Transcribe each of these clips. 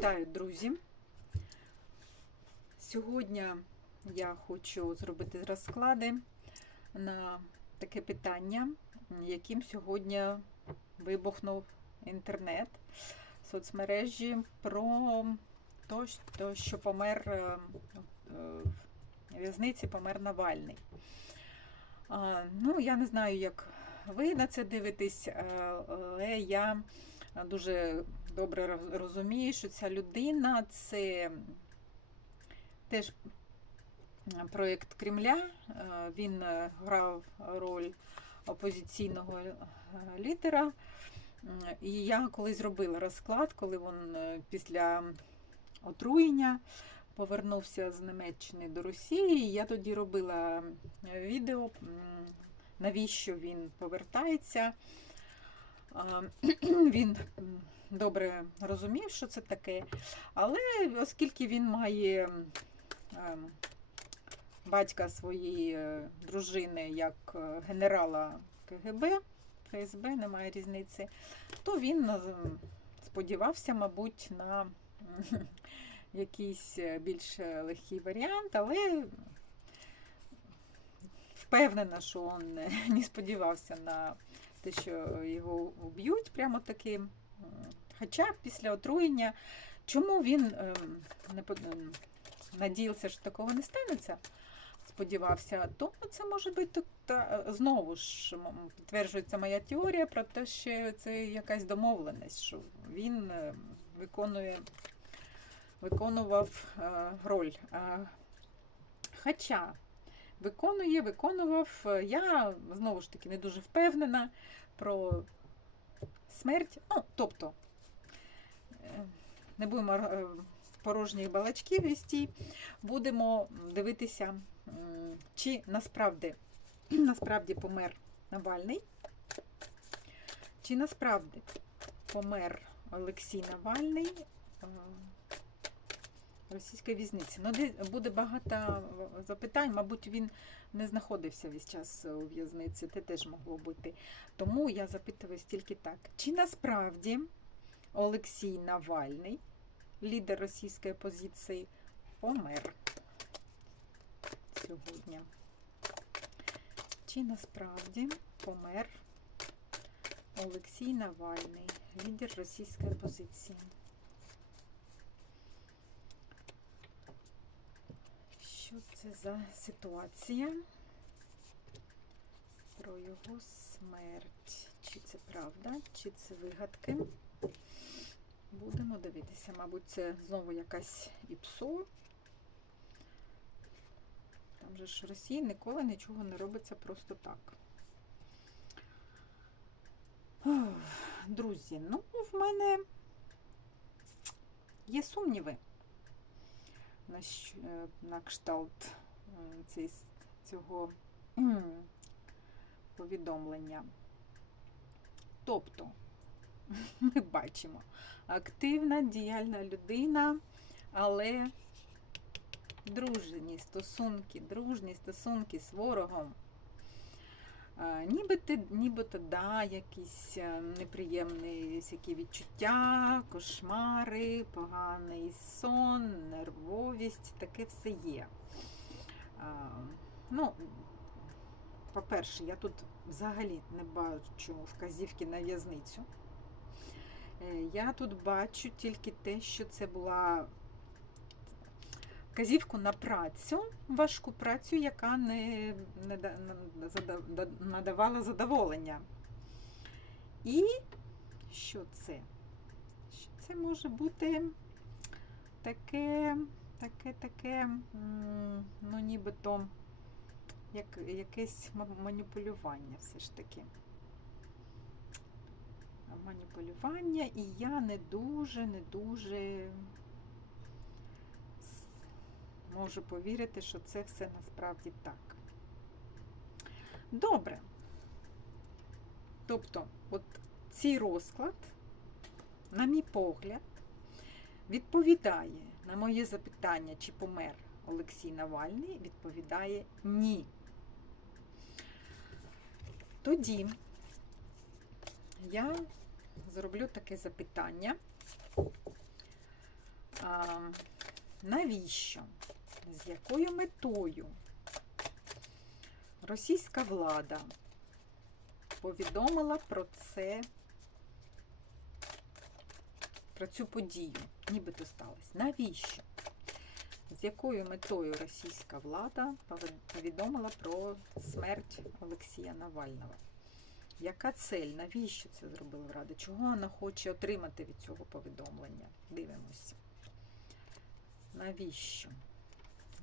Вітаю, друзі! Сьогодні я хочу зробити розклади на таке питання, яким сьогодні вибухнув інтернет, соцмережі про те, що помер е, е, в в'язниці помер Навальний. Ну, я не знаю, як ви на це дивитесь, е, але я дуже добре роз- розумію, що ця людина це теж проєкт Кремля. Е, Він е, грав роль опозиційного е, лідера. І я колись зробила розклад, коли він е, після отруєння повернувся з Німеччини до Росії. Я тоді робила е, відео, навіщо він повертається. Він добре розумів, що це таке, але оскільки він має ем, батька своєї е, дружини як е, генерала КГБ, ФСБ, немає різниці, то він сподівався, мабуть, на якийсь е, більш легкий варіант, але впевнена, що він не сподівався на те, що його вб'ють прямо таки. Хоча після отруєння, чому він ем, не ем, надіявся, що такого не станеться, сподівався, то це може бути та, е, знову ж підтверджується моя теорія про те, що це якась домовленість, що він е, виконує, виконував е, роль. Хоча виконує, виконував, е, я знову ж таки не дуже впевнена про смерть. Ну, тобто, е, не будемо е, порожні балачки вести, будемо дивитися, чи насправді, насправді помер Навальний, чи насправді помер Олексій Навальний в російській в'язниці. Ну, де буде багато запитань, мабуть, він не знаходився весь час у в'язниці, це теж могло бути. Тому я запитую тільки так: чи насправді Олексій Навальний, лідер російської опозиції, помер сьогодні? Чи насправді помер Олексій Навальний, лідер російської опозиції? Що це за ситуація? Про його смерть. Чи це правда, чи це вигадки? Будемо дивитися. Мабуть, це знову якась ІПСО. Там же ж в Росії ніколи нічого не робиться просто так. Друзі, ну в мене є сумніви на, е, на кшталт е, цього повідомлення. Тобто, ми бачимо активна діяльна людина, але дружні стосунки, дружні стосунки з ворогом. Нібито, нібито да, якісь е, неприємні всякі відчуття, кошмари, поганий сон, нервовість, таке все є. Ну, по-перше, я тут взагалі не бачу вказівки на в'язницю. Е, Я тут бачу тільки те, що це була вказівку на працю, важку працю, яка не, надавала задоволення. І що це? Це може бути таке, таке, таке, ну нібито як, якесь маніпулювання все ж таки. Маніпулювання, і я не дуже, не дуже можу повірити, що це все насправді так. Добре. Тобто, от цей розклад, на мій погляд, відповідає на моє запитання, чи помер Олексій Навальний, відповідає ні. Тоді я зроблю таке запитання. А, навіщо? З якою метою російська влада повідомила про це, про цю подію, нібито сталося. Навіщо? З якою метою російська влада повідомила про смерть Олексія Навального? Яка цель? Навіщо це зробила Рада? Чого вона хоче отримати від цього повідомлення? Дивимося. Навіщо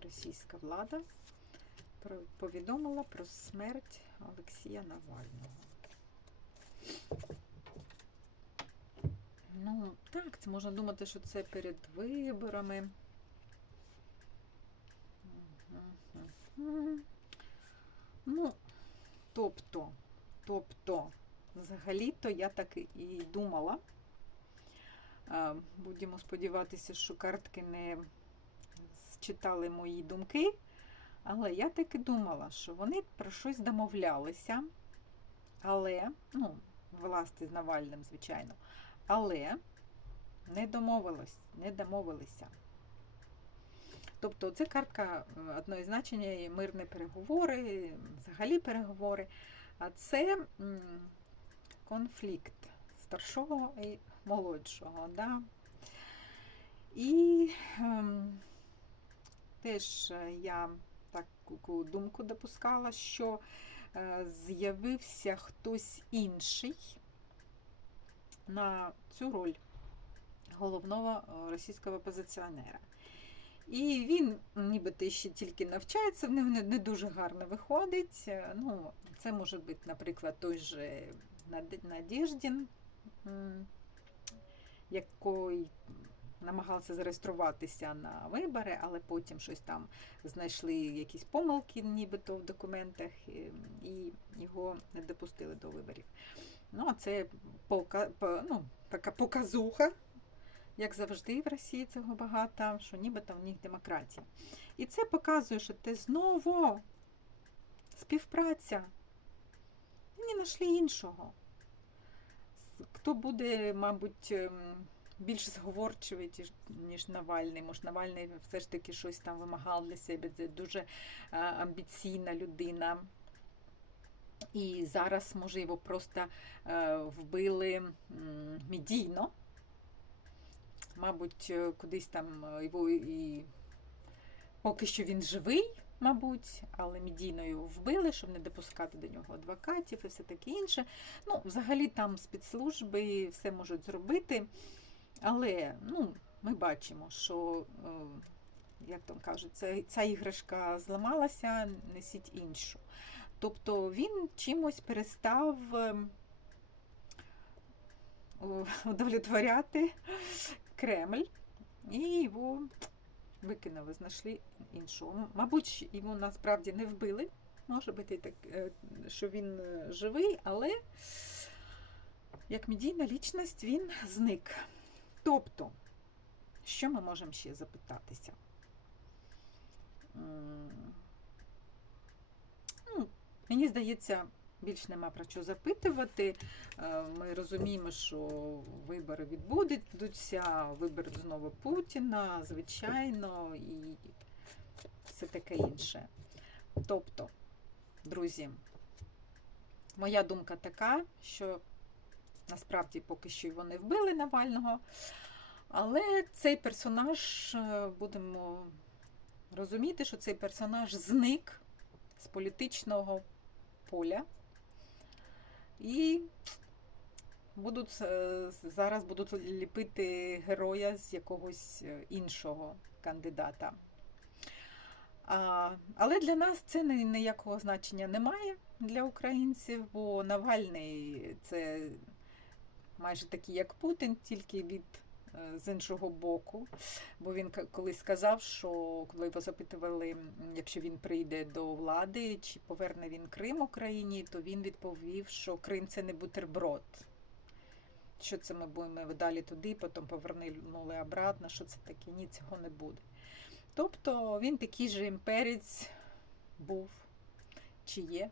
російська влада повідомила про смерть Олексія Навального? Ну, так, це можна думати, що це перед виборами. Ну, тобто, тобто, взагалі-то я так і думала. Будемо сподіватися, що картки не читали мої думки, але я так і думала, що вони про щось домовлялися, але, ну, власти з Навальним, звичайно, але не домовились, не домовилися. Тобто це картка одної значення і мирні переговори, взагалі переговори. А це конфлікт старшого і молодшого. Да? І ем, теж я таку думку допускала, що е, з'явився хтось інший на цю роль головного російського опозиціонера. І він, нібито ще тільки навчається, в нього не дуже гарно виходить. Ну, Це може бути, наприклад, той же Надєждін, який намагався зареєструватися на вибори, але потім щось там знайшли якісь помилки, нібито в документах, і його не допустили до виборів. Ну, це полка, ну, така показуха як завжди, в Росії цього багато, що нібито в них демократія. І це показує, що це знову співпраця. Не знайшли іншого. Хто буде, мабуть, ем, більш зговорчивий, ніж Навальний. Може, Навальний все ж таки щось там вимагав для себе. Це дуже е, амбіційна людина. І зараз, може, його просто е, вбили медійно мабуть, е, кудись там його і поки що він живий, мабуть, але медійною вбили, щоб не допускати до нього адвокатів і все таке інше. Ну, взагалі там спецслужби все можуть зробити. Але ну, ми бачимо, що, е, як там кажуть, ця, ця іграшка зламалася, несіть іншу. Тобто він чимось перестав удовлетворяти Кремль і його викинули, знайшли іншого. Мабуть, його насправді не вбили. Може бути, так, е, що він е, живий, але як медійна лічність він зник. Тобто, що ми можемо ще запитатися? Ну, Мені здається, більш нема про що запитувати. Е, ми розуміємо, що вибори відбудуться, вибір знову Путіна, звичайно, і все таке інше. Тобто, друзі, моя думка така, що насправді поки що не вбили Навального, але цей персонаж, е, будемо розуміти, що цей персонаж зник з політичного поля. І будуть е, зараз будуть ліпити героя з якогось е, іншого кандидата. А, Але для нас це ніякого значення немає для українців, бо Навальний це майже такий, як Путін, тільки від Е, з іншого боку. Бо він колись сказав, що коли його запитували, якщо він прийде до влади, чи поверне він Крим Україні, то він відповів, що Крим це не бутерброд. Що це ми будемо далі туди, потім повернули обратно, що це таке? Ні, цього не буде. Тобто він такий же імперець був чи є,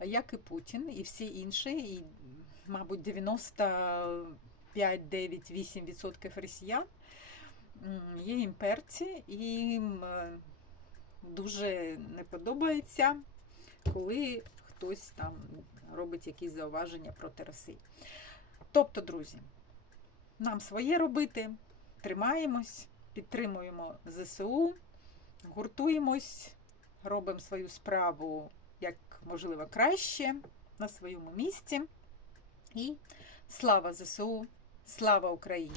як і Путін, і всі інші, і, мабуть, 90 5, 9, 8% росіян, є імперці, і їм е, дуже не подобається, коли хтось там робить якісь зауваження проти Росії. Тобто, друзі, нам своє робити, тримаємось, підтримуємо ЗСУ, гуртуємось, робимо свою справу як можливо краще на своєму місці. І слава ЗСУ, слава Україні!